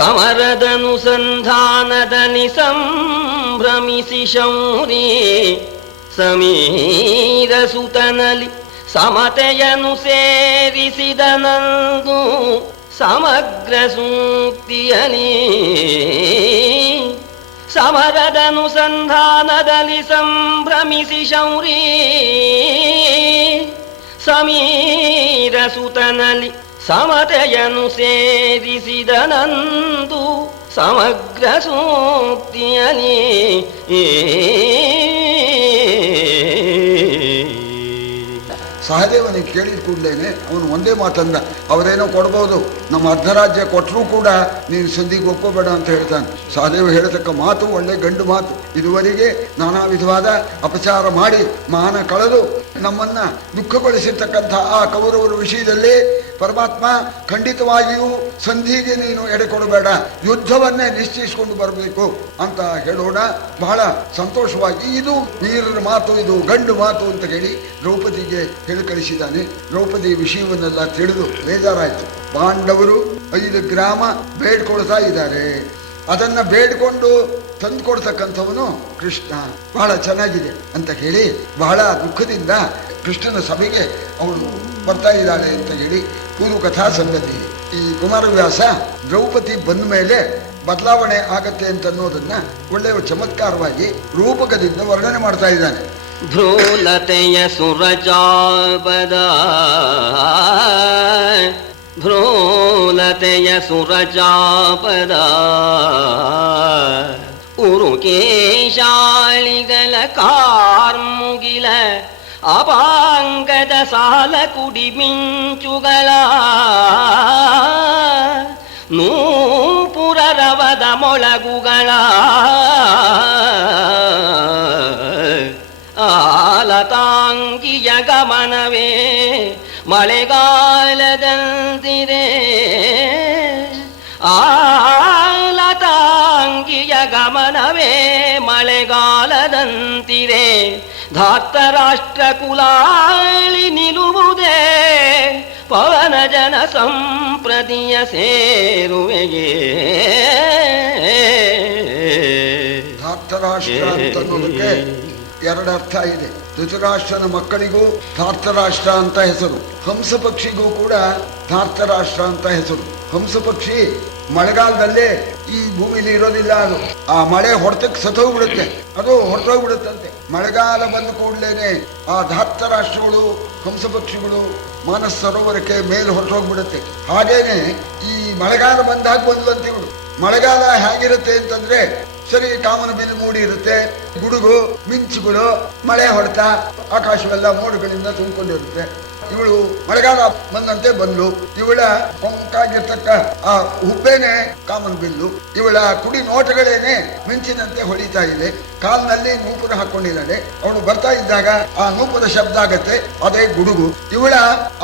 ಸಮರದನುಸಂಧಾನದಲ್ಲಿ ಸಂಭ್ರಮಿಸಿ ಶೌರಿ ಸಮೀರ ಸುತನಲ್ಲಿ ಸಮತೆಯನ್ನು ಸೇರಿಸಿದನಂದು ಸಮಗ್ರ ಸೂಕ್ತಿಯಲಿ ಸಮರದನುಸಂಧಾನದಲ್ಲಿ ಸಂಭ್ರಮಿಸಿ ಶೌರಿ ಸಮೀರ ಸುತನಲ್ಲಿ ಸಮತೆಯನ್ನು ಸೇರಿಸಿದನಂದು ಸಮಗ್ರ ಸೂಕ್ತಿಯಲಿ ಸಹದೇವನಿಗೆ ಕೇಳಿದ ಕೂಡಲೇನೆ ಅವನು ಒಂದೇ ಮಾತಂದ, ಅವರೇನೋ ಕೊಡ್ಬೋದು, ನಮ್ಮ ಅರ್ಧರಾಜ್ಯ ಕೊಟ್ಟರೂ ಕೂಡ ನೀನು ಸಂಧಿಗೆ ಒಪ್ಕೋಬೇಡ ಅಂತ ಹೇಳ್ತಾನೆ. ಸಹದೇವ ಹೇಳತಕ್ಕ ಮಾತು ಒಳ್ಳೆ ಗಂಡು ಮಾತು. ಇದುವರೆಗೆ ನಾನಾ ವಿಧವಾದ ಅಪಚಾರ ಮಾಡಿ ಮಾನ ಕಳೆದು ನಮ್ಮನ್ನ ದುಃಖಗೊಳಿಸಿರ್ತಕ್ಕಂಥ ಆ ಕೌರವರ ವಿಷಯದಲ್ಲಿ ಪರಮಾತ್ಮ ಖಂಡಿತವಾಗಿಯೂ ಸಂಧಿಗೆ ನೀನು ಎಡೆ ಕೊಡಬೇಡ, ಯುದ್ಧವನ್ನೇ ನಿಶ್ಚಯಿಸಿಕೊಂಡು ಬರಬೇಕು ಅಂತ ಹೇಳೋಣ. ಬಹಳ ಸಂತೋಷವಾಗಿ ಇದು ವೀರರ ಮಾತು, ಇದು ಗಂಡು ಮಾತು ಅಂತ ಹೇಳಿ ದ್ರೌಪದಿಗೆ ಹೇಳಿ ಕಳಿಸಿದ್ದಾನೆ. ದ್ರೌಪದಿ ವಿಷಯವನ್ನೆಲ್ಲ ತಿಳಿದು ಬೇಜಾರಾಯಿತು. ಪಾಂಡವರು 5 ಗ್ರಾಮ ಬೇಡ್ಕೊಳ್ತಾ ಇದ್ದಾರೆ, ಅದನ್ನ ಬೇಡ್ಕೊಂಡು ತಂದು ಕೊಡ್ತಕ್ಕಂಥವನು ಕೃಷ್ಣ. ಬಹಳ ಚೆನ್ನಾಗಿದೆ ಅಂತ ಹೇಳಿ ಬಹಳ ದುಃಖದಿಂದ ಕೃಷ್ಣನ ಸಭೆಗೆ ಅವಳು ಬರ್ತಾ ಇದ್ದಾಳೆ ಅಂತ ಹೇಳಿ ಪೂರ್ವ ಕಥಾ ಸಂಗತಿ. ಈ ಕುಮಾರವ್ಯಾಸ ದ್ರೌಪದಿ ಬಂದ ಮೇಲೆ ಬದಲಾವಣೆ ಆಗತ್ತೆ ಅಂತ ಅನ್ನೋದನ್ನ ಒಳ್ಳೆಯ ಚಮತ್ಕಾರವಾಗಿ ರೂಪಕದಿಂದ ವರ್ಣನೆ ಮಾಡ್ತಾ ಇದ್ದಾನೆ. ಭ್ರೂಲತೆಯ ಸುರಜಾಪದ ಭ್ರೂಲತೆಯ ಸುರಜಾಪದ ಉರುಕೇಶಾಳಿಗಳ ಕಾರ್ಮುಗಿಲ ಅಪಾಂಗದ ಸಾಲ ಕುಡಿ ಮಿಂಚುಗಳ ನೂಪುರರವದ ಮೊಳಗುಗಳ ಆಲತಾಂಗಿಯ ಗಮನವೇ ಮಳೆಗಾಲದಂತಿರೆ ಆಲತಾಂಗಿಯ ಗಮನವೇ ಮಳೆಗಾಲದಂತಿರೆ ಧಾರ್ತರಾಷ್ಟ್ರ ಕುಲಾಳಿ ನಿಲುವುದೇ ಪವನ ಜನ ಸಂಪ್ರತಿಯ ಸೇರುವೆಗೆ. ಧಾರ್ತರಾಷ್ಟ್ರ ಅಂತನ್ನೋದಕ್ಕೆ 2 ಅರ್ಥ ಇದೆ. ಧೃತರಾಷ್ಟ್ರನ ಮಕ್ಕಳಿಗೂ ಧಾರ್ತರಾಷ್ಟ್ರ ಅಂತ ಹೆಸರು, ಹಂಸ ಪಕ್ಷಿಗೂ ಕೂಡ ಧಾರ್ತರಾಷ್ಟ್ರ ಅಂತ ಹೆಸರು. ಹಂಸ ಪಕ್ಷಿ ಮಳೆಗಾಲದಲ್ಲೇ ಈ ಭೂಮಿಲಿ ಇರೋದಿಲ್ಲ, ಅದು ಆ ಮಳೆ ಹೊಡೆತಕ್ಕೆ ಸತ್ತೋಗ್ಬಿಡುತ್ತೆ, ಅದು ಹೊರಟೋಗ್ಬಿಡುತ್ತಂತೆ. ಮಳೆಗಾಲ ಬಂದ ಕೂಡಲೇನೆ ಆ ಧಾರ್ತರಾಷ್ಟ್ರಗಳು ಹಂಸ ಪಕ್ಷಿಗಳು ಮಾನಸ ಸರೋವರಕ್ಕೆ ಮೇಲೆ ಹೊರಟೋಗ್ಬಿಡುತ್ತೆ. ಹಾಗೇನೆ ಈ ಮಳೆಗಾಲ ಬಂದಾಗ ಬಂದ್ವಂತೆ ಇವಳು. ಮಳೆಗಾಲ ಹೇಗಿರುತ್ತೆ ಅಂತಂದ್ರೆ ಸರಿ ಕಾಮನ ಬಿಲ್ಲು ಮೂಡಿ ಇರುತ್ತೆ, ಗುಡುಗು ಮಿಂಚುಗಳು, ಮಳೆ ಹೊಡೆತ, ಆಕಾಶವೆಲ್ಲ ಮೋಡುಗಳಿಂದ ತುಂಬಿಕೊಂಡಿರುತ್ತೆ. ಇವಳು ಮಳೆಗಾಲ ಬಂದಂತೆ ಬಂದ್ಲು. ಇವಳ ಕೊಂಕಾಗಿರ್ತಕ್ಕ ಆ ಹುಬ್ಬೆನೆ ಕಾಮನ ಬಿಲ್ಲು, ಇವಳ ಕುಡಿ ನೋಟಗಳೇನೆ ಮಿಂಚಿನಂತೆ ಹೊಳಿತಾ ಇದೆ. ಕಾಲಿನಲ್ಲಿ ನೂಪುರ ಹಾಕೊಂಡಿದ್ದಾಳೆ. ಅವಳು ಬರ್ತಾ ಇದ್ದಾಗ ಆ ನೂಪುರ ಶಬ್ದ ಆಗತ್ತೆ, ಅದೇ ಗುಡುಗು. ಇವಳ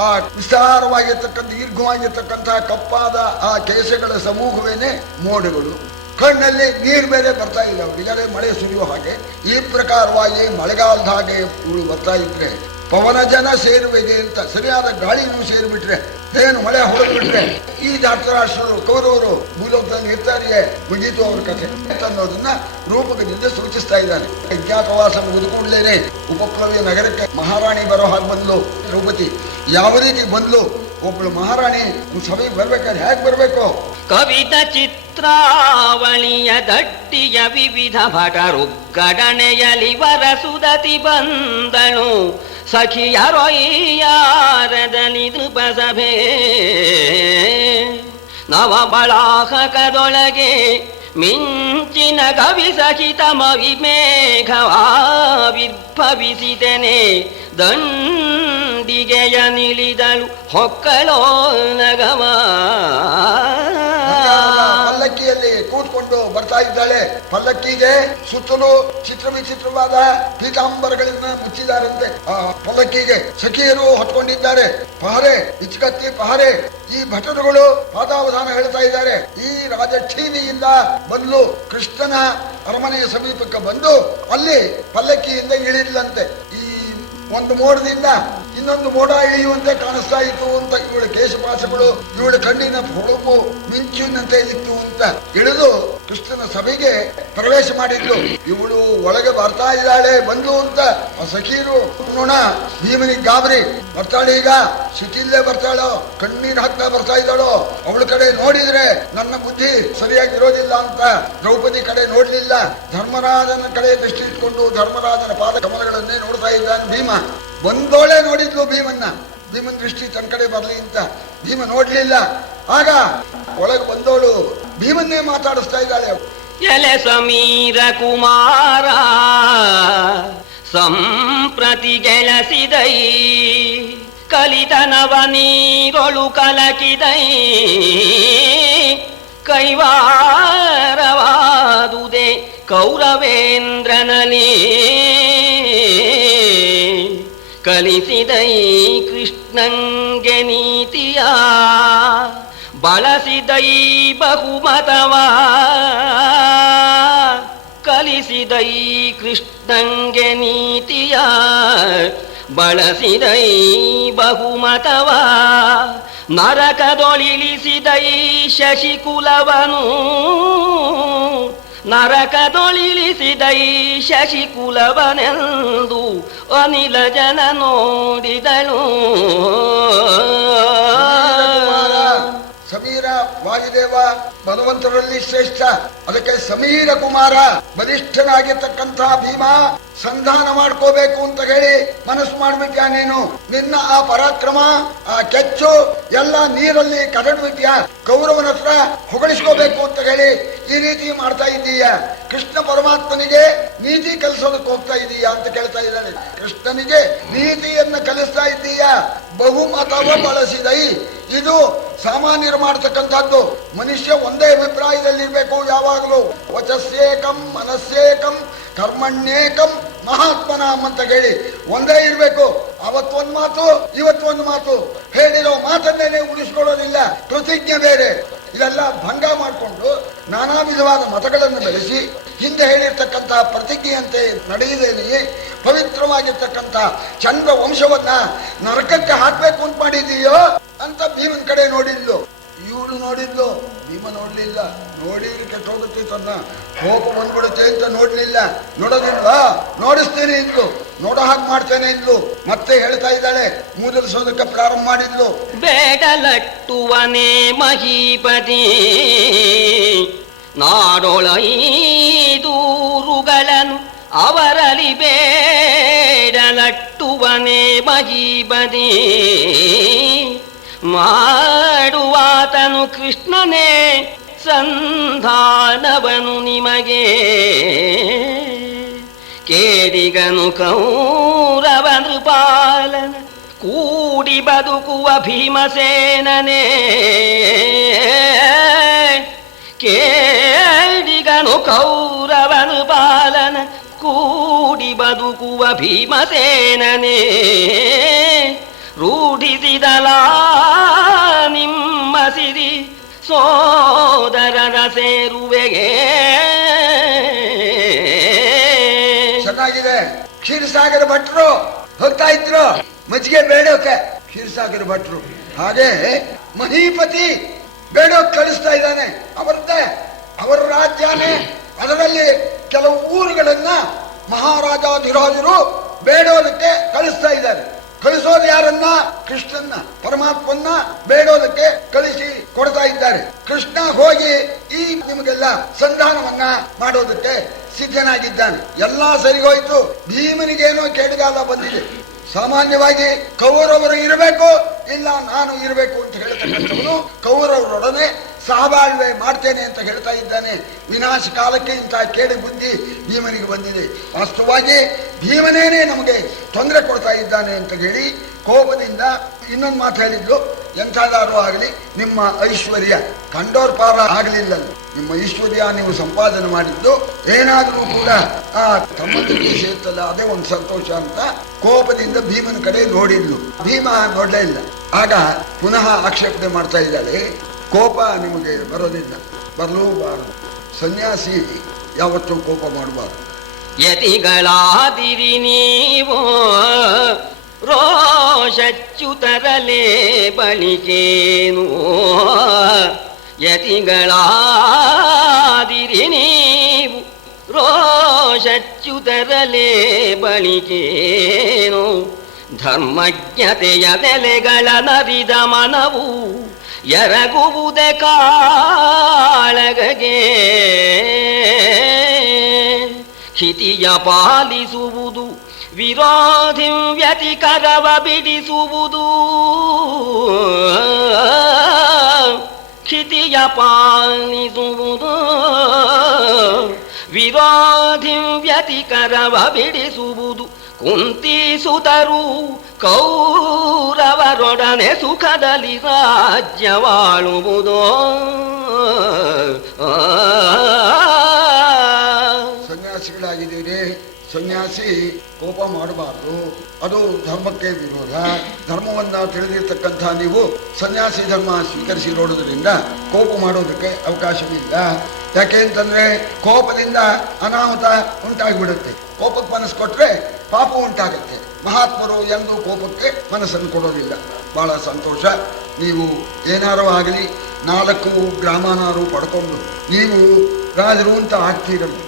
ಆ ವಿಸ್ತಾರವಾಗಿರ್ತಕ್ಕಂಥ ದೀರ್ಘವಾಗಿರ್ತಕ್ಕಂಥ ಕಪ್ಪಾದ ಆ ಕೇಶಗಳ ಸಮೂಹವೇನೆ ಮೋಡಗಳು. ಕಣ್ಣಲ್ಲಿ ನೀರು ಬೇರೆ ಬರ್ತಾ ಇಲ್ಲ ಅವರಿಗೆ, ಮಳೆ ಸುರಿಯುವ ಹಾಗೆ. ಈ ಪ್ರಕಾರವಾಗಿ ಮಳೆಗಾಲದ ಹಾಗೆ ಇವಳು ಬರ್ತಾ ಇದ್ರೆ ಪವನ ಜನ ಸೇರುವೆಗೆ ಅಂತ ಸರಿಯಾದ ಗಾಳಿನೂ ಸೇರಿಬಿಟ್ರೆ, ಏನು ಮಳೆ ಹೊಡೆದ್ಬಿಟ್ರೆ ಈ ಧಾರ್ತರಾಷ್ಟ್ರರು ಕೌರವರು ಭೂಲೋಕದಲ್ಲಿ ಇರ್ತಾರೆಯೇ, ಮುಗೀತು ಅವ್ರ ಕಥೆ ಅನ್ನೋದನ್ನ ರೂಪಕದಿಂದ ಸೂಚಿಸ್ತಾ ಇದ್ದಾನೆ. ಅಜ್ಞಾತವಾಸ ಮುಗಿದು ಕೂಡಲೇನೆ ಉಪಪ್ಲವ್ಯ ನಗರಕ್ಕೆ ಮಹಾರಾಣಿ ಬರೋ ಹಾಗೆ ಬಂದ್ಲು ದ್ರೌಪದಿ. ಯಾವ ರೀತಿ ಬಂದ್ಲು? ಒಬ್ಬಳು ಮಹಾರಾಣಿ ಸಭೆಗೆ ಬರ್ಬೇಕಾದ್ರೆ ಹೇಗೆ ಬರ್ಬೇಕು? ಕವಿತ ಚಿತ್ರಾವಳಿಯ ದಟ್ಟಿಯ ವಿವಿಧ ಭಟರುಗ್ಗಡಣೆಯಲಿ ವರಸುದತಿ ಬಂದಳು. ಸಖಿಯರೊಯ್ಯಾರದಲ್ಲಿ ನೃಪಸಭೆ ನವಬಳಾಹಕದೊಳಗೆ ಮಿಂಚಿನ ಕವಿ ಸಹಿತಮವಿ ಮೇಘವಾವಿರ್ಭವಿಸಿದೆನೆ. ದಂಡಿಗೆಯ ನಿಲಿದಳು ಹೊಕ್ಕಳೋ ನಗವ. ಪಲ್ಲಕ್ಕಿಯಲ್ಲಿ ಕೂತ್ಕೊಂಡು ಬರ್ತಾ ಇದ್ದಾಳೆ. ಪಲ್ಲಕ್ಕಿಗೆ ಸುತ್ತಲೂ ಚಿತ್ರ ವಿಚಿತ್ರವಾದ ಪೀತಾಂಬರಗಳನ್ನ ಮುಚ್ಚಿದಾರಂತೆ. ಆ ಪಲ್ಲಕ್ಕಿಗೆ ಸಖಿಯರು ಹೊತ್ಕೊಂಡಿದ್ದಾರೆ. ಪಹರೆ, ಇಚ್ಕತ್ತಿ ಪಹರೆ. ಈ ಭಟರುಗಳು ಪಾದಾವಧಾನ ಹೇಳ್ತಾ ಇದ್ದಾರೆ. ಈ ರಾಜಠೀನಿಯಿಂದ ಬಂದು ಕೃಷ್ಣನ ಅರಮನೆಯ ಸಮೀಪಕ್ಕೆ ಬಂದು ಅಲ್ಲಿ ಪಲ್ಲಕ್ಕಿಯಿಂದ ಇಳಿದ್ಲಂತೆ. ಈ ಒಂದು ಮೋಡದಿಂದ ಇನ್ನೊಂದು ಮೋಡ ಇಳಿಯುವಂತೆ ಕಾಣಿಸ್ತಾ ಇತ್ತು ಅಂತ, ಇವಳ ಕೇಶಪಾಸಗಳು ಇವಳ ಕಣ್ಣಿನ ಹೊಳಪು ಮಿಂಚಿನಂತೆ ಇತ್ತು ಅಂತ ಇಳಿದು ಕೃಷ್ಣನ ಸಭೆಗೆ ಪ್ರವೇಶ ಮಾಡಿದ್ಲು. ಇವಳು ಒಳಗೆ ಬರ್ತಾ ಇದ್ದಾಳೆ ಬಂದ್ಲು ಅಂತ ಆ ಸಖೀರು ನೋಣ ಭೀಮನಿಗೆ ಗಾಬರಿ. ಬರ್ತಾಳೆ ಈಗ, ಸಿಟಿಲ್ಲೇ ಬರ್ತಾಳೋ, ಕಣ್ಣೀರ್ ಹಾಕ್ತಾ ಬರ್ತಾ ಇದ್ದಾಳೋ, ಅವಳ ಕಡೆ ನೋಡಿದ್ರೆ ನನ್ನ ಬುದ್ಧಿ ಸರಿಯಾಗಿರೋದಿಲ್ಲ ಅಂತ ದ್ರೌಪದಿ ಕಡೆ ನೋಡ್ಲಿಲ್ಲ. ಧರ್ಮರಾಜನ ಕಡೆ ದೃಷ್ಟಿ ಇಟ್ಕೊಂಡು ಧರ್ಮರಾಜನ ಪಾದ ಕಮಲಗಳನ್ನೇ ನೋಡ್ತಾ ಇದ್ದಾನೆ ಭೀಮ. ಬಂದೋಳೆ ನೋಡಿದ್ಲು ಭೀಮನ್ನ, ಭೀಮನ ದೃಷ್ಟಿ ತನ್ನ ಕಡೆ ಬರ್ಲಿ ಅಂತ ಭೀಮ ನೋಡ್ಲಿಲ್ಲ. ಆಗ ಒಳಗೆ ಬಂದೋಳು ಭೀಮನ್ನೇ ಮಾತಾಡಿಸ್ತಾ ಇದ್ದಾಳೆ. ಎಲೆ ಸಮೀರ ಕುಮಾರ ಸಂಪ್ರತಿ ಗೆಳಸಿದೈ, ಕಲಿತನವ ನೀರೊಳು ಕಲಕಿದೈ, ಕೈವಾರವಾದುದೆ ಕೌರವೇಂದ್ರನಲ್ಲಿ, ಕಲಿಸಿದೈ ಕೃಷ್ಣಂಗೆ ನೀತಿಯ, ಬಳಸಿದೈ ಬಹುಮತವ, ಕಲಿಸಿದೈ ಕೃಷ್ಣಂಗೆ ನೀತಿಯ, ಬಳಸಿದೈ ಬಹುಮತವ, ನರಕದೊಳಿಲಿಸಿದೈ ಶಶಿಕುಲವನು, ನರಕದೊಳಿಲಿಸಿದೈ ಶಶಿಕುಲವನೆಂದು ಅನಿಲ ಜನ ನೋಡಿದಳು. ಸಮೀರ ವಾಯುದೇವ ಭಗವಂತರಲ್ಲಿ ಶ್ರೇಷ್ಠ, ಅದಕ್ಕೆ ಸಮೀರ ಕುಮಾರ ಬಲಿಷ್ಠನಾಗಿರ್ತಕ್ಕಂತಹ ಭೀಮ ಸಂಧಾನ ಮಾಡ್ಕೋಬೇಕು ಅಂತ ಹೇಳಿ ಮನಸ್ಸು ಮಾಡ್ಬಿಟ್ಯಾ ನೀನು. ನಿನ್ನ ಆ ಪರಾಕ್ರಮ ಆ ಕೆಚ್ಚು ಎಲ್ಲ ನೀರಲ್ಲಿ ಕರಡ್ಬಿಟ್ಯಾ. ಕೌರವನ ಹತ್ರ ಹೊಗಳಿಸ್ಕೋಬೇಕು ಅಂತ ಹೇಳಿ ಈ ರೀತಿ ಮಾಡ್ತಾ ಇದ್ದೀಯ. ಕೃಷ್ಣ ಪರಮಾತ್ಮನಿಗೆ ನೀತಿ ಕಲಿಸೋದಕ್ಕೆ ಹೋಗ್ತಾ ಇದೀಯಾ ಅಂತ ಕೇಳ್ತಾ ಇದ್ದಾನೆ. ಕೃಷ್ಣನಿಗೆ ನೀತಿಯನ್ನ ಕಲಿಸ್ತಾ ಇದ್ದೀಯ. ಬಹುಮತವ ಬಳಸಿದೈ, ಇದು ಸಾಮಾನ್ಯರು ಮಾಡ್ತಕ್ಕಂಥದ್ದು. ಮನುಷ್ಯ ಒಂದೇ ಅಭಿಪ್ರಾಯದಲ್ಲಿರ್ಬೇಕು ಯಾವಾಗಲೂ. ವಚಸ್ಸೇಕಂ ಮನಸ್ಸೇಕಂ ಕರ್ಮಣ್ಯೇಕಂ ಮಹಾತ್ಮನಾಮ್ ಅಂತ ಹೇಳಿ ಒಂದೇ ಇರ್ಬೇಕು. ಅವತ್ತೊಂದು ಮಾತು ಇವತ್ತೊಂದು ಮಾತು, ಹೇಳಿರೋ ಮಾತನ್ನೇ ಉಳಿಸ್ಕೊಳ್ಳೋದಿಲ್ಲ. ಪ್ರತಿಜ್ಞೆ ಬೇರೆ. ಇದೆಲ್ಲ ಭಂಗ ಮಾಡಿಕೊಂಡು ನಾನಾ ವಿಧವಾದ ಮತಗಳನ್ನು ಬೆಳೆಸಿ ಹಿಂದೆ ಹೇಳಿರ್ತಕ್ಕಂತಹ ಪ್ರತಿಜ್ಞೆಯಂತೆ ನಡೆಯದೇನೆ ಪವಿತ್ರವಾಗಿರ್ತಕ್ಕಂಥ ಚಂದ್ರ ವಂಶವನ್ನ ನರಕಕ್ಕೆ ಹಾಕ್ಬೇಕು ಅಂತ ಮಾಡಿದೀಯೋ ಅಂತ ಭೀಮನ್ ಕಡೆ ನೋಡಿದ್ಲು. ಇವಳು ನೋಡಿದ್ಲು, ಭೀಮ ನೋಡ್ಲಿಲ್ಲ. ನೋಡಿದ್ರೆ ಕೆಟ್ಟೋಗುತ್ತೆ, ತನ್ನ ಕೋಪ ಬಂದ್ಬಿಡುತ್ತೆ ಅಂತ ನೋಡ್ಲಿಲ್ಲ. ನೋಡೋದಿಲ್ವಾ, ನೋಡಿಸ್ತೇನೆ ಇದ್ಲು, ನೋಡೋ ಹಾಗೆ ಮಾಡ್ತೇನೆ ಇದ್ಲು. ಮತ್ತೆ ಹೇಳ್ತಾ ಇದ್ದಾಳೆ, ಮೂದಲಿಸೋದಕ್ಕೆ ಪ್ರಾರಂಭ ಮಾಡಿದ್ಲು. ಬೇಡಲಟ್ಟುವನೇ ಮಹೀಪತಿ ನಾಡೊಳೈದೂರುಗಳನ್ನು ಅವರಲ್ಲಿ ಬೇಡಲಟ್ಟುವನೇ ಮಹೀಪತಿ, ಮಾಡುವಾತನು ಕೃಷ್ಣನೇ ಸಂಧಾನವನು ನಿಮಗೆ, ಕೇಡಿಗನು ಕೌರವ ನೃಪಾಲನ ಕೂಡಿ ಬದುಕುವ ಭೀಮಸೇನನೇ, ಕೇಡಿಗನು ಕೌರವ ನೃಪಾಲನ ಕೂಡಿ ಬದುಕುವ ಭೀಮಸೇನನೇ, ರೂಢಿಸಿದಲ ನಿಮ್ಮ ಸಿರಿ ಸೋದರರ ಸೇರುವೆಗೆ. ಚೆನ್ನಾಗಿದೆ. ಕ್ಷೀರಸಾಗರ ಭಟ್ರು ಹೋಗ್ತಾ ಇದ್ರು ಮಜ್ಜಿಗೆ ಬೇಡೋಕೆ. ಕ್ಷೀರಸಾಗರ ಭಟ್ರು ಹಾಗೆ ಮಹೀಪತಿ ಬೇಡೋಕ್ ಕಳಿಸ್ತಾ ಇದ್ದಾನೆ. ಅವರದ್ದೇ ಅವರ ರಾಜ್ಯನೇ. ಅದರಲ್ಲಿ ಕೆಲವು ಊರುಗಳನ್ನ ಮಹಾರಾಜಾಧಿರಾಜರು ಬೇಡೋದಕ್ಕೆ ಕಳಿಸ್ತಾ ಇದ್ದಾರೆ. ಕಳಿಸೋದು ಯಾರನ್ನ? ಕೃಷ್ಣನ್ನ, ಪರಮಾತ್ಮನ್ನ ಬೇಡೋದಕ್ಕೆ ಕಳಿಸಿ ಕೊಡ್ತಾ ಇದ್ದಾರೆ. ಕೃಷ್ಣ ಹೋಗಿ ಈ ನಿಮಗೆಲ್ಲ ಸಂಧಾನವನ್ನ ಮಾಡೋದಕ್ಕೆ ಸಿದ್ಧನಾಗಿದ್ದಾನೆ. ಎಲ್ಲಾ ಸರಿಗೋಯ್ತು. ಭೀಮನಿಗೇನೋ ಕೆಡುಗಾಲ ಬಂದಿದೆ. ಸಾಮಾನ್ಯವಾಗಿ ಕೌರವರು ಇರಬೇಕು, ಇಲ್ಲ ನಾನು ಇರಬೇಕು ಅಂತ ಹೇಳ್ತಕ್ಕಂಥವನು ಕೌರವರೊಡನೆ ಸಹಬಾಳ್ವೆ ಮಾಡ್ತೇನೆ ಅಂತ ಹೇಳ್ತಾ ಇದ್ದಾನೆ. ವಿನಾಶ ಕಾಲಕ್ಕೆ ಇಂತಹ ಕೇಡು ಬುದ್ಧಿ ಭೀಮನಿಗೆ ಬಂದಿದೆ. ವಾಸ್ತವವಾಗಿ ಭೀಮನೇನೆ ನಮಗೆ ತೊಂದರೆ ಕೊಡ್ತಾ ಇದ್ದಾನೆ ಅಂತ ಹೇಳಿ ಕೋಪದಿಂದ ಇನ್ನೊಂದು ಮಾತು ಹೇಳಿದ್ರು. ಎಂಥದಾರು ಆಗಲಿ ನಿಮ್ಮ ಐಶ್ವರ್ಯ ಕಂಡೋರ್ ಪಾರ ಆಗಲಿಲ್ಲ. ನಿಮ್ಮ ಐಶ್ವರ್ಯ ನೀವು ಸಂಪಾದನೆ ಮಾಡಿದ್ದು ಏನಾದರೂ ಕೂಡ ಆ ತಮ್ಮಂದಿರಿಗೆ ಸೇರ್ತಲ್ಲ, ಅದೇ ಒಂದು ಸಂತೋಷ ಅಂತ ಕೋಪದಿಂದ ಭೀಮನ ಕಡೆ ನೋಡಿದ್ಲು. ಭೀಮ ನೋಡಲೇ ಇಲ್ಲ. ಆಗ ಪುನಃ ಆಕ್ಷೇಪಣೆ ಮಾಡ್ತಾ ಇದ್ದಾಳೆ, ಕೋಪ ನಿಮಗೆ ಬರೋದಿಲ್ಲ, ಬರಲೂಬಾರದು. ಸನ್ಯಾಸಿ ಯಾವತ್ತೂ ಕೋಪ ಮಾಡಬಾರದು. ಯತಿಗಳಾದಿರಿ ನೀವು ರೋಷಚ್ಯುತರಲೇ ಬಳಿಕೇನು ಯತಿಗಳಾದಿರಿ ನೀವು ರೋಷಚ್ಯುತರಲೇ ಬಳಿಕೇನು ಧರ್ಮಜ್ಞತೆಯ ನೆಲೆಗಳ ನರಿದ ಮನವು ಎರಗುವುದೇ ಕಾಳಗಗೆ ಹಿತಿಯ ಪಾಲಿಸುವುದು ವಿರೋಧಿ ವ್ಯತಿಕರವ ಬಿಡಿಸುವುದು ಹಿತಿಯ ಪಾಲಿಸುವುದು ವಿರೋಧಿ ವ್ಯತಿಕರವ ಬಿಡಿಸುವುದು ಕುಂತಿಸುತ್ತರೂ ಕೌರವರೊಡನೆ ಸುಖದಲ್ಲಿ ರಾಜ್ಯವಾಳುವುದೋ ಸನ್ಯಾಸಿಗಳಾಗಿದ್ದೀರಿ, ಸನ್ಯಾಸಿ ಕೋಪ ಮಾಡಬಾರ್ದು, ಅದು ಧರ್ಮಕ್ಕೆ ವಿರೋಧ. ಧರ್ಮವನ್ನ ತಿಳಿದಿರ್ತಕ್ಕಂಥ ನೀವು ಸನ್ಯಾಸಿ ಧರ್ಮ ಸ್ವೀಕರಿಸಿರೋದ್ರಿಂದ ಕೋಪ ಮಾಡೋದಕ್ಕೆ ಅವಕಾಶವಿಲ್ಲ. ಯಾಕೆ ಅಂತಂದ್ರೆ ಕೋಪದಿಂದ ಅನಾಹುತ ಉಂಟಾಗಿಬಿಡುತ್ತೆ. ಕೋಪಕ್ಕೆ ಮನಸ್ಸು ಕೊಟ್ರೆ ಪಾಪ ಉಂಟಾಗುತ್ತೆ. ಮಹಾತ್ಮರು ಎಂದು ಕೋಪಕ್ಕೆ ಮನಸ್ಸನ್ನು ಕೊಡೋದಿಲ್ಲ. ಬಹಳ ಸಂತೋಷ. ನೀವು ಏನಾರು ಆಗಲಿ 4 ಗ್ರಾಮನಾರು ಪಡ್ಕೊಂಡು ನೀವು ರಾಜರು ಅಂತ ಆಗ್ತೀರಲ್ಲ,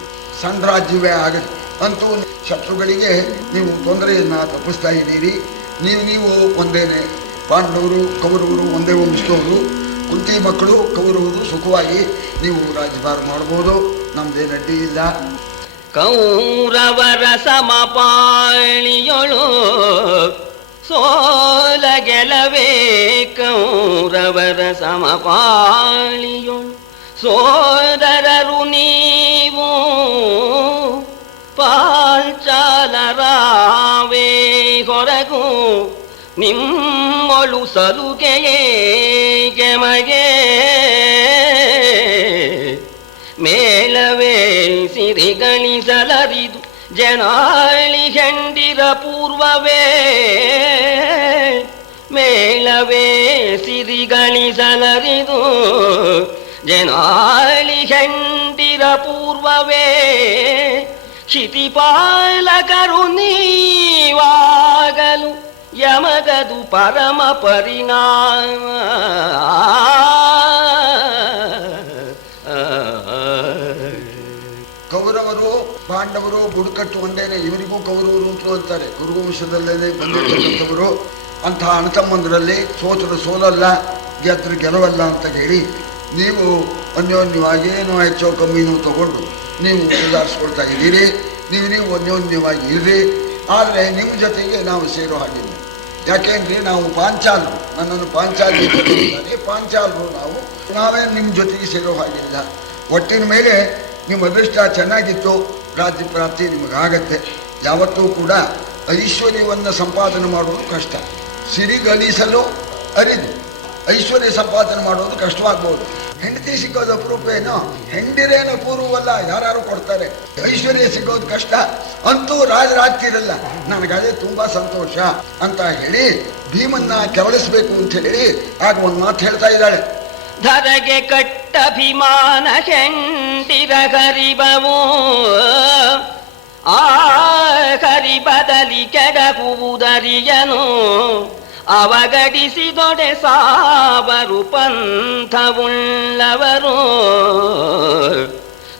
ಸಣ್ಣ ರಾಜ್ಯವೇ ಆಗಲಿ ಅಂತೂ ಶತ್ರುಗಳಿಗೆ ನೀವು ತೊಂದರೆಯನ್ನ ತಪ್ಪಿಸ್ತಾ ಇದ್ದೀರಿ. ನೀವು ಒಂದೇನೆ, ಪಾಂಡವರು ಕೌರವರು ಒಂದೇ ವಂಶದವರು, ಕುಂತಿ ಮಕ್ಕಳು ಕೌರವರು ಸುಖವಾಗಿ ನೀವು ರಾಜ್ಯಭಾರ ಮಾಡ್ಬೋದು, ನಮ್ದೇನು ಅಡ್ಡಿ ಇಲ್ಲ. ಕೌರವರ ಸಮಪಾಳಿಯೊಳು ಸೋಲ ಗೆಲವೇ ಕೌರವರ ಸಮಪಾಳಿಯೊಳು ಸೋದರರು ನೀವು ಪಾಂಚಾಲರಾವೇ ಹೊರಗು ನಿಮ್ಮೊಳು ಸಲುಗೆಯೇ ಗೆಮಗೆ ಮೇಲವೇ ಸಿರಿಗಳಿಸಲರಿದು ಜನಾಳಿ ಹೆಂಡಿರ ಪೂರ್ವವೇ ಮೇಲವೇ ಸಿರಿಗಳಿಸಲರಿದು ಜನಾಳಿ ಹೆಂಡಿರ ಪೂರ್ವವೇ ಕ್ಷಿತಿಪಾಲಕರು ನೀವಾಗಲು ಯಮಗದು ಪರಮ ಪರಿಣಾಮ ಕೌರವರು ಪಾಂಡವರು ಬುಡಕಟ್ಟು ಒಂದೇನೆ, ಇವರಿಗೂ ಕೌರವರು ಅಂತ ಅಂತಾರೆ. ಕುರುವಂಶದಲ್ಲೇ ಬಂದಿರತಕ್ಕಂಥವರು. ಅಂತಹ ಅಣ್ಣತಮ್ಮಂದರಲ್ಲಿ ಸೋತರು ಸೋಲಲ್ಲ, ಗೆದ್ರು ಗೆಲವಲ್ಲ ಅಂತ ಹೇಳಿ ನೀವು ಅನ್ಯೋನ್ಯವಾಗಿ ಏನೋ ಹೆಚ್ಚೋ ಕಮ್ಮಿನೂ ತಗೊಂಡು ನೀವು ಸುಧಾರಿಸ್ಕೊಳ್ತಾ ಇದ್ದೀರಿ. ನೀವು ಅನ್ಯೋನ್ಯವಾಗಿ ಇರ್ರಿ. ಆದರೆ ನಿಮ್ಮ ಜೊತೆಗೆ ನಾವು ಸೇರೋ ಹಾಗಿಲ್ಲ. ಯಾಕೆಂದ್ರೆ ನಾವು ಪಾಂಚಾಲರು, ನನ್ನನ್ನು ಪಾಂಚಾಲಿ ಪಾಂಚಾಲರು ನಾವೇ ನಿಮ್ಮ ಜೊತೆಗೆ ಸೇರೋ ಹಾಗಿಲ್ಲ. ಒಟ್ಟಿನ ಮೇಲೆ ನಿಮ್ಮ ಅದೃಷ್ಟ ಚೆನ್ನಾಗಿತ್ತು, ರಾಜ್ಯ ಪ್ರಾಪ್ತಿ ನಿಮಗಾಗತ್ತೆ. ಯಾವತ್ತೂ ಕೂಡ ಐಶ್ವರ್ಯವನ್ನು ಸಂಪಾದನೆ ಮಾಡೋದು ಕಷ್ಟ, ಸಿರಿಗಳಿಸಲು ಅರಿದು ಐಶ್ವರ್ಯ ಸಂಪಾದನೆ ಮಾಡೋದು ಕಷ್ಟವಾಗ್ಬೋದು. ಹೆಂಡತಿ ಸಿಗೋದು ಅಪರೂಪ ಏನೋ, ಹೆಂಡಿರೇನು ಅಪೂರ್ವವಲ್ಲ, ಯಾರು ಕೊಡ್ತಾರೆ. ಐಶ್ವರ್ಯ ಸಿಗೋದು ಕಷ್ಟ, ಅಂತೂ ರಾಜರಾಗ್ತಿರಲ್ಲ, ನನಗದೇ ತುಂಬಾ ಸಂತೋಷ ಅಂತ ಹೇಳಿ ಭೀಮನ್ನ ಕೆರಳಿಸ್ಬೇಕು ಅಂತ ಹೇಳಿ ಆಗ ಒಂದು ಮಾತು ಹೇಳ್ತಾ ಇದ್ದಾಳೆ. ಧರೆಗೆ ಕಟ್ಟಭಿಮಾನ ಹೆಂಡಿರ ಗರಿಬವು ಆ ಕರಿಬದಲಿ ಕೆಡಗುವುದರಿಯನು ಅವಗಡಿಸಿದೊಡೆ ಸಾವರು ಪಂಥವುಳ್ಳವರು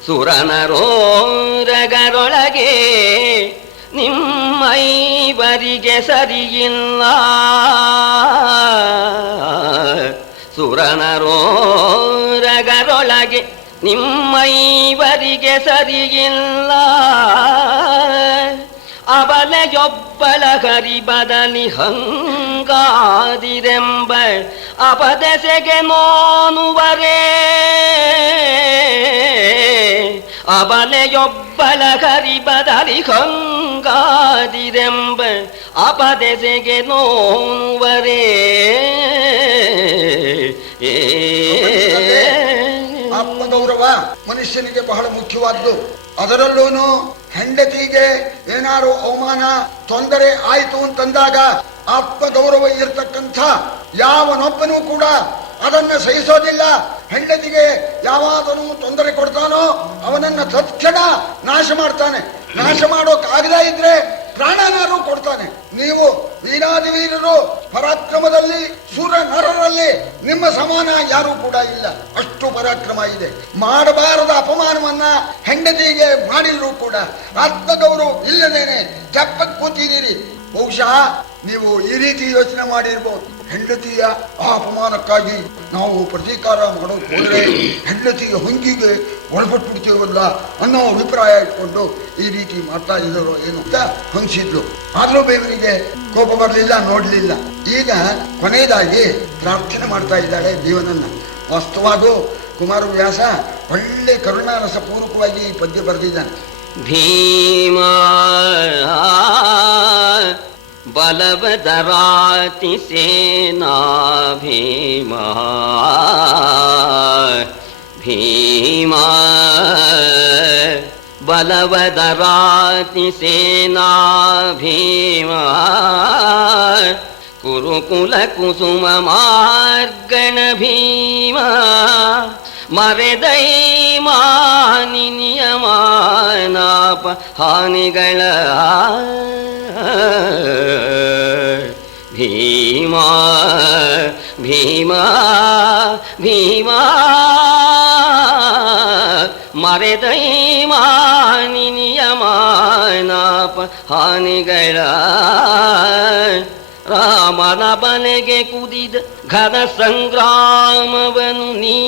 ಸುರನರೋರಗರೊಳಗೆ ನಿಮ್ಮೈವರಿಗೆ ಸರಿಯಿಲ್ಲ ಸುರನರೋರಗರೊಳಗೆ ನಿಮ್ಮೈವರಿಗೆ ಸರಿಯಿಲ್ಲ ಅಬಲೆಯೊಬ್ಬಳ ಹರಿಬದಲಿ ಹಂಗಾದಿರೆಂಬ ಅಪದೆಸೆಗೆ ನೋನುವರೇ ಅಬಲೆಯೊಬ್ಬಳ ಹರಿಬದಲಿ ಹಂಗಾದಿರೆಂಬ ಅಪದೆಸೆಗೆ ನೋನುವರೇ ಆತ್ಮಗೌರವ ಮನುಷ್ಯನಿಗೆ ಬಹಳ ಮುಖ್ಯವಾದ್ದು. ಅದರಲ್ಲೂ ಹೆಂಡತಿಗೆ ಏನಾರು ಅವಮಾನ ತೊಂದರೆ ಆಯಿತು ಅಂತಂದಾಗ ಆತ್ಮಗೌರವ ಇರತಕ್ಕಂಥ ಯಾವನೊಬ್ಬನೂ ಕೂಡ ಅದನ್ನ ಸಹಿಸೋದಿಲ್ಲ. ಹೆಂಡತಿಗೆ ಯಾವಾಗನೂ ತೊಂದರೆ ಕೊಡ್ತಾನೋ ಅವನನ್ನ ತತ್ಕ್ಷಣ ನಾಶ ಮಾಡ್ತಾನೆ. ನಾಶ ಮಾಡೋಕ್ಕಾಗದೇ ಇದ್ರೆ ಪ್ರಾಣನಾರು ಕೊಡ್ತಾನೆ. ನೀವು ವೀರಾದಿ ವೀರರು, ಪರಾಕ್ರಮದಲ್ಲಿ ಸೂರ ನರರಲ್ಲಿ ನಿಮ್ಮ ಸಮಾನ ಯಾರೂ ಕೂಡ ಇಲ್ಲ. ಅಷ್ಟು ಪರಾಕ್ರಮ ಇದೆ. ಮಾಡಬಾರದ ಅಪಮಾನವನ್ನ ಹೆಂಡತಿಗೆ ಮಾಡಿದ್ರು ಕೂಡ ಆತ್ಮಗೌರವ ಇಲ್ಲದೇನೆ ಜಪ್ಪಕ್ಕೆ ಕೂತಿದ್ದೀರಿ. ಬಹುಶಃ ನೀವು ಈ ರೀತಿ ಯೋಚನೆ ಮಾಡಿರ್ಬೋದು, ಹೆಂಡತಿಯ ಆ ಅಪಮಾನಕ್ಕಾಗಿ ನಾವು ಪ್ರತೀಕಾರ ಮಾಡೋದು ಹೋದರೆ ಹೆಂಡತಿಯ ಹೊಂಗಿಗೆ ಒಳಪಟ್ಬಿಡ್ತೀವಲ್ಲ ಅನ್ನೋ ಅಭಿಪ್ರಾಯ ಇಟ್ಕೊಂಡು ಈ ರೀತಿ ಮಾಡ್ತಾ ಇದ್ದರೋ ಏನು ಅಂತ ಹಂಗಿಸಿದ್ಲು. ಆದ್ರೂ ಬೇವನಿಗೆ ಕೋಪ ಬರಲಿಲ್ಲ, ನೋಡ್ಲಿಲ್ಲ. ಈಗ ಕೊನೆಯದಾಗಿ ಪ್ರಾರ್ಥನೆ ಮಾಡ್ತಾ ಇದ್ದಾಳೆ ದೇವನನ್ನ. ವಾಸ್ತವಾಗೂ ಕುಮಾರವ್ಯಾಸ ಒಳ್ಳೆ ಕರುಣಾರಸ ಪೂರ್ವಕವಾಗಿ ಈ ಪದ್ಯ ಬರೆದಿದ್ದಾನೆ. ಭೀಮಾ ಬಲವದರಾತಿ ಸೇನಾ ಭೀಮಾ ಭೀಮಾ ಬಲವದರಾತಿ ಸೇನಾ ಭೀಮಾ ಕುರುಕುಲ ಕುಸುಮ ಮಾರ್ಗಣ ಭೀಮಾ ಮರೆದೈ ಮಾನಿ ನಿಯಮಾನಾಪ ಹಾನಿಗಳ ಭೀಮಾ ಭೀಮಾ ಭೀಮಾ ಮರೆದೈ ಮಾನಿ ನಿಯಮಾನಾಪ ಹಾನಿಗಳ ರಾಮನ ಬಲೆಗೆ ಕುದಿದ ಘನ ಸಂಗ್ರಾಮವನು ನೀ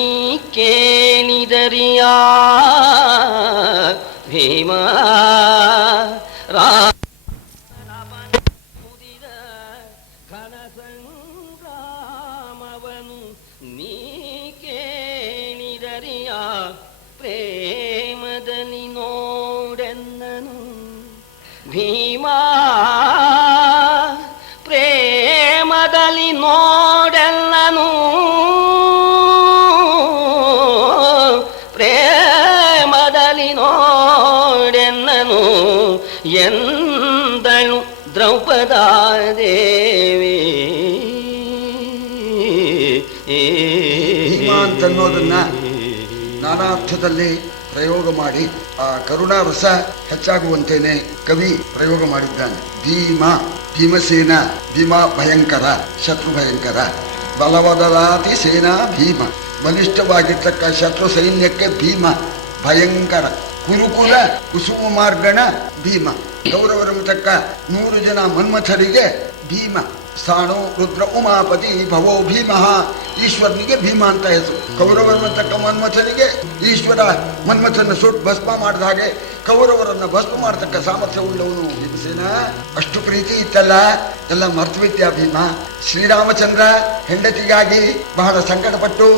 ಕೇಳಿದರಿಯ ಭೀಮಾ. ರಾಮನ ಬಲೆಗೆ ಕುದಿದ ಘನ ಸಂಗ್ರಾಮವನು ನೀ ಕೇಳಿದರಿಯ ಪ್ರೇಮದಲ್ಲಿ ನೋಡೆನ್ನನು ಭೀಮಾ. ಪ್ರೇಮದಲ್ಲಿ ನೋಡೆಲ್ಲನು ಪ್ರೇಮದಲ್ಲಿ ನೋಡೆನ್ನನು ಎಂದಳು ದ್ರೌಪದಾದೇವಿ. ಭೀಮಾ ಅಂತನ್ನೋದನ್ನ ನಾನಾ ಅರ್ಥದಲ್ಲಿ ಪ್ರಯೋಗ ಮಾಡಿ ಆ ಕರುಣಾರಸ ಹೆಚ್ಚಾಗುವಂತೇನೆ ಕವಿ ಪ್ರಯೋಗ ಮಾಡಿದ್ದಾನೆ. ಭೀಮ, ಭೀಮಸೇನ, ಭೀಮ ಭಯಂಕರ, ಶತ್ರು ಭಯಂಕರ. ಬಲವದರಾತಿ ಸೇನಾ ಭೀಮ, ಬಲಿಷ್ಠವಾಗಿರ್ತಕ್ಕ ಶತ್ರು ಸೈನ್ಯಕ್ಕೆ ಭೀಮ ಭಯಂಕರ. ಕುರುಕುಲ ಕುಸುಮ ಮಾರ್ಗಣ ಭೀಮ, ಗೌರವರತಕ್ಕ 100 ಜನ ಮನ್ಮಥರಿಗೆ ಭೀಮ. ಸ್ಥಾಣು ರುದ್ರ ಉಮಾಪತಿ ಭವೋ ಭೀಮ, ಈಶ್ವರನಿಗೆ ಭೀಮ ಅಂತ ಹೆಸರು. ಕೌರವರತಕ್ಕ ಮನ್ಮಥನಿಗೆ ಈಶ್ವರ ಮನ್ಮಥನ ಸುಟ್ಟು ಭಸ್ಮ ಮಾಡಿದ ಹಾಗೆ ಕೌರವರನ್ನ ಭಸ್ಮ ಮಾಡತಕ್ಕ ಸಾಮರ್ಥ್ಯ ಉಳ್ಳವನು ಭೀಮಸೇನ. ಅಷ್ಟು ಪ್ರೀತಿ ಇತ್ತಲ್ಲ, ಎಲ್ಲ ಮರ್ತುಬಿಟ್ಟ ಭೀಮ. ಶ್ರೀರಾಮಚಂದ್ರ ಹೆಂಡತಿಗಾಗಿ ಬಹಳ ಸಂಕಟಪಟ್ಟು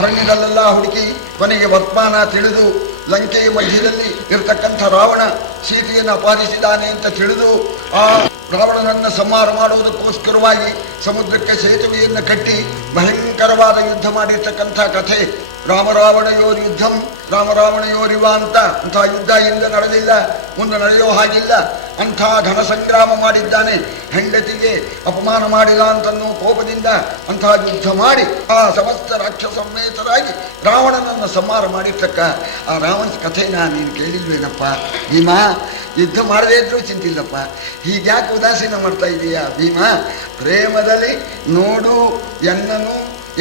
ಅರಣ್ಯದಲ್ಲೆಲ್ಲ ಹುಡುಕಿ ಕೊನೆಗೆ ವರ್ತಮಾನ ತಿಳಿದು ಲಂಕೆಯ ಮಧ್ಯದಲ್ಲಿ ಇರತಕ್ಕಂಥ ರಾವಣ ಸೀತೆಯನ್ನು ಅಪಹರಿಸಿದ್ದಾನೆ ಅಂತ ತಿಳಿದು ಆ ರಾವಣನನ್ನು ಸಂಹಾರ ಮಾಡುವುದಕ್ಕೋಸ್ಕರವಾಗಿ ಸಮುದ್ರಕ್ಕೆ ಸೇತುವೆಯನ್ನು ಕಟ್ಟಿ ಭಯಂಕರವಾದ ಯುದ್ಧ ಮಾಡಿರ್ತಕ್ಕಂಥ ಕಥೆ. ರಾಮರಾವಣಯೋರ್ ಯುದ್ಧಂ ರಾಮರಾವಣಯೋರಿವ ಅಂತ. ಅಂಥ ಯುದ್ಧ ಹಿಂದೆ ನಡೆದಿಲ್ಲ, ಮುಂದೆ ನಡೆಯೋ ಹಾಗಿಲ್ಲ. ಅಂಥ ಘನ ಸಂಗ್ರಾಮ ಮಾಡಿದ್ದಾನೆ. ಹೆಂಡತಿಗೆ ಅಪಮಾನ ಮಾಡಿಲ್ಲ ಅಂತನ್ನೋ ಕೋಪದಿಂದ ಅಂಥ ಯುದ್ಧ ಮಾಡಿ ಆ ಸಮಸ್ತ ರಾಕ್ಷಸ ಸಮೇತರಾಗಿ ರಾವಣನನ್ನು ಸಂಹಾರ ಮಾಡಿರ್ತಕ್ಕ ಆ ರಾವಣ ಕಥೆನ ನೀನು ಕೇಳಿಲ್ವೇನಪ್ಪ ಭೀಮ? ಯುದ್ಧ ಮಾಡದೇ ಇದ್ರೂ ಚಿಂತಿಲ್ಲಪ್ಪ, ಹೀಗ್ಯಾಕೆ ಉದಾಸೀನ ಮಾಡ್ತಾ ಇದೀಯಾ ಭೀಮ? ಪ್ರೇಮದಲ್ಲಿ ನೋಡು ಎನ್ನನು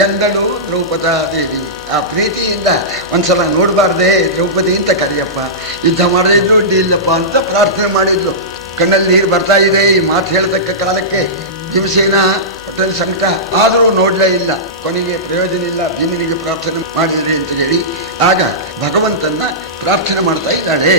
ಎಂದಳು ದ್ರೌಪದಾದೇವಿ. ಆ ಪ್ರೀತಿಯಿಂದ ಒಂದ್ಸಲ ನೋಡಬಾರ್ದೆ ದ್ರೌಪದಿ ಅಂತ ಕರೆಯಪ್ಪ, ಯುದ್ಧ ಮಾಡದೇ ಇದ್ರು ಅಡ್ಡಿ ಇಲ್ಲಪ್ಪ ಅಂತ ಪ್ರಾರ್ಥನೆ ಮಾಡಿದ್ಲು. ಕಣ್ಣಲ್ಲಿ ನೀರು ಬರ್ತಾ ಇದೆ ಈ ಮಾತು ಹೇಳ್ತಕ್ಕ ಕಾಲಕ್ಕೆ. ಭೀಮಸೇನ ಹೊಟ್ಟೆಲ್ ಸಂಕಟ ಆದರೂ ನೋಡಲೇ ಇಲ್ಲ. ಕೊನೆಗೆ ಪ್ರಯೋಜನ ಇಲ್ಲ, ಭೀಮನಿಗೆ ಪ್ರಾರ್ಥನೆ ಮಾಡಿದ್ರಿ ಅಂತ ಹೇಳಿ ಆಗ ಭಗವಂತನ ಪ್ರಾರ್ಥನೆ ಮಾಡ್ತಾ ಇದ್ದಾಳೆ.